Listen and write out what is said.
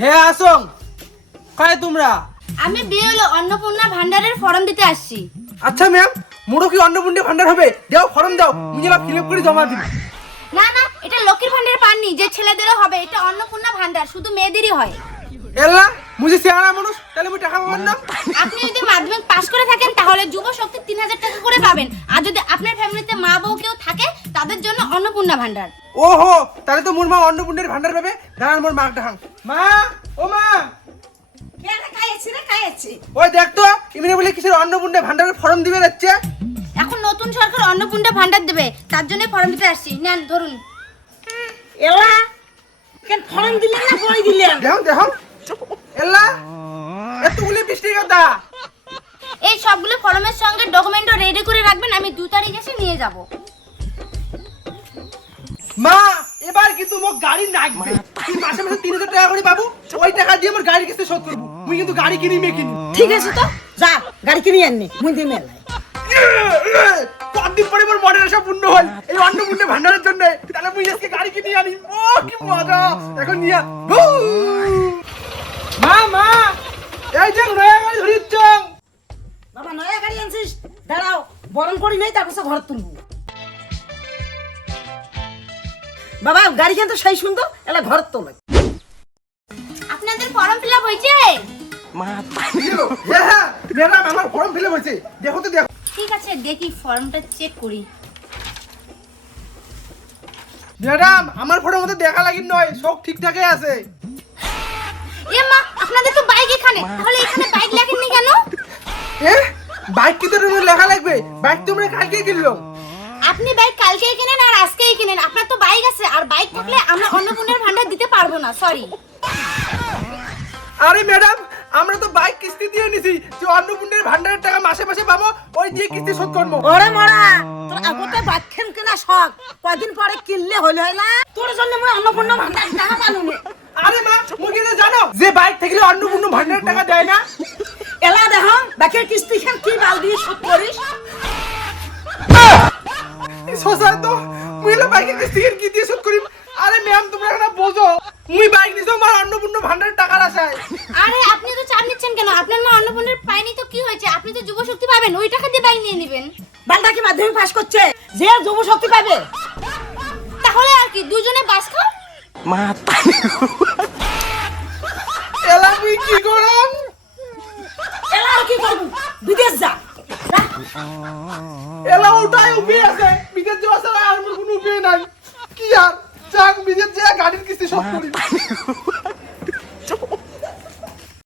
হ্যাঁ আসং কায় তোমরা? আমি বিয়ে হলো অন্নপূর্ণা ভান্ডারের ফর্ম দিতে আসছি। আচ্ছা ম্যাম, মোড়ো কি অন্নপূর্ণা ভান্ডার হবে? দাও ফর্ম দাও, মুজেলা ফিল আপ করে জমা দিন। না না, এটা লক্ষ্মীর ভান্ডার পাননি যে ছেলেদেরও হবে, এটা অন্নপূর্ণা ভান্ডার শুধু মেয়েদেরই হয়। এলা মুজে সিয়ানা মানুষ, তাহলে আমি টাকা পাবো না? আপনি যদি মাধ্যমিক পাস করে থাকেন তাহলে যুব শক্তি 3000 টাকা করে পাবেন, আর যদি আপনার ফ্যামিলিতে মা বউ কেউ থাকে তাদের জন্য অন্নপূর্ণা ভান্ডার। ওহো, তাহলে তো মোর মা অন্নপূর্ণার ভান্ডার পাবে। দাঁড়ান মোর মাক ডাকাং। মা, ও মা, ওই দেখ তো ইমনে বলে কিসের অন্নপূর্ণা ভান্ডারের ফর্ম দিবে যাচ্ছে। এখন নতুন সরকার অন্নপূর্ণা ভান্ডার দেবে, তার জন্য ফর্ম দিতে আসছি। নেন ধরুন। এলা কেন ফর্ম দিলেন না বই দিলেন? দেখো দেখো এলা এতগুলি বৃষ্টি কথা। এই সবগুলো ফর্মের সঙ্গে ডকুমেন্টও রেডি করে রাখবেন, আমি 2 তারিখ এসে নিয়ে যাব। মা, এবার কিন্তু মোক গাড়ি লাগবে। তুই মাসে মাসে 3000 টাকা করে পাবো, ওই টাকা দিয়ে আমার গাড়ি কিস্তি শোধ করব। মুই কিন্তু গাড়ি কিনি কিনি। ঠিক আছে তো যা গাড়ি কিনে আননি মুই দিই মেলায়। কতদিন পরে মোর মনের আশা পূর্ণ হয় এই অন্নপূর্ণা ভান্ডারের জন্য। তাহলে মুই আজকে গাড়ি কিনে আনি। ও কি মজা! এখন নিয়া মা মা, এই যে নয়া গাড়ি ধরিচ্ছ। বাবা নয়া গাড়ি আনছিস, দাঁড়াও বরণ করি নাই তারপর ঘর তুলবো। বাবা গাড়ি কিন্তু সেই সুন্দর, এলা ঘর তোলে। আপনাদের ফর্ম ফিল আপ হয়েছে? হ্যাঁ ম্যাডাম, আমার ফর্ম ফিল আপ হয়েছে। দেখো তো দেখো। ঠিক আছে, দেখি ফর্মটা চেক করি। ম্যাডাম, আমার ফটোর মধ্যে দেখা লাগি নয়, সব ঠিকঠাকই আছে। এ মা, আপনাদের তো বাইক এখানে, তাহলে এখানে বাইক লাগেননি কেন? বাইক কি তোর লেখা লাগবে? বাইক তোমরা কালকে কিনলো। আপনি বাইক কালকেই কিনেন আর আজকেই কিনেন, আপনার তো বাইক আছে, আর বাইক থাকলে আমরা অন্নপূর্ণার ভান্ডার দিতে পারবো না, সরি। আরে ম্যাডাম, আমরা তো বাইক কিস্তি দিয়ে নিছি, যে অন্নপূর্ণার ভান্ডারের টাকা মাসে মাসে পাবো, ওই দিয়ে কিস্তি শোধ করবো। ওরে মরা, তোর আগতে বাচ্চেন কেনা শখ, কয়দিন পরে কিনলে হইল হয় না? তোর জন্য মুই অন্নপূর্ণা ভান্ডার টাকা পালুনি। আরে মা, মুই কিন্তু জানো যে বাইক থাকলে অন্নপূর্ণা ভান্ডারের টাকা দেয় না। এলা দেখো বাকির কিস্তি খান কি বাল দিয়ে শোধ করিস। সোসাই তো মুই হলো বাইকের কিস্তি কি দিয়ে শোধ করিম। আরে ম্যাম, তোমরা না বোঝো, মুই বাইক নিছো আমার অন্নপূর্ণা ভান্ডারের টাকার আশায়। আরে আপনি তো চাপ নিচ্ছেন কেন? আপনার মা অন্নপূর্ণার পায়নি তো কি হয়েছে? আপনি তো যুব শক্তি পাবেন, ওই টাকা দিয়ে বাইক নিয়ে নেবেন। বালটা কি মাধ্যমিক পাস করছে, যে যুব শক্তি পাবে। তাহলে আর কি, দুজনে বাস খাও। এলা মুই কি করাম? এলা আর কি করবো, বিদেশ যা। এলা ওটাই উপায় আছে, বিদেশ যাওয়া ছাড়া আর আমার কোনো উপায় নাই। কি আর যাক বিদেশ যা গাড়ির কিস্তি শোধ করি।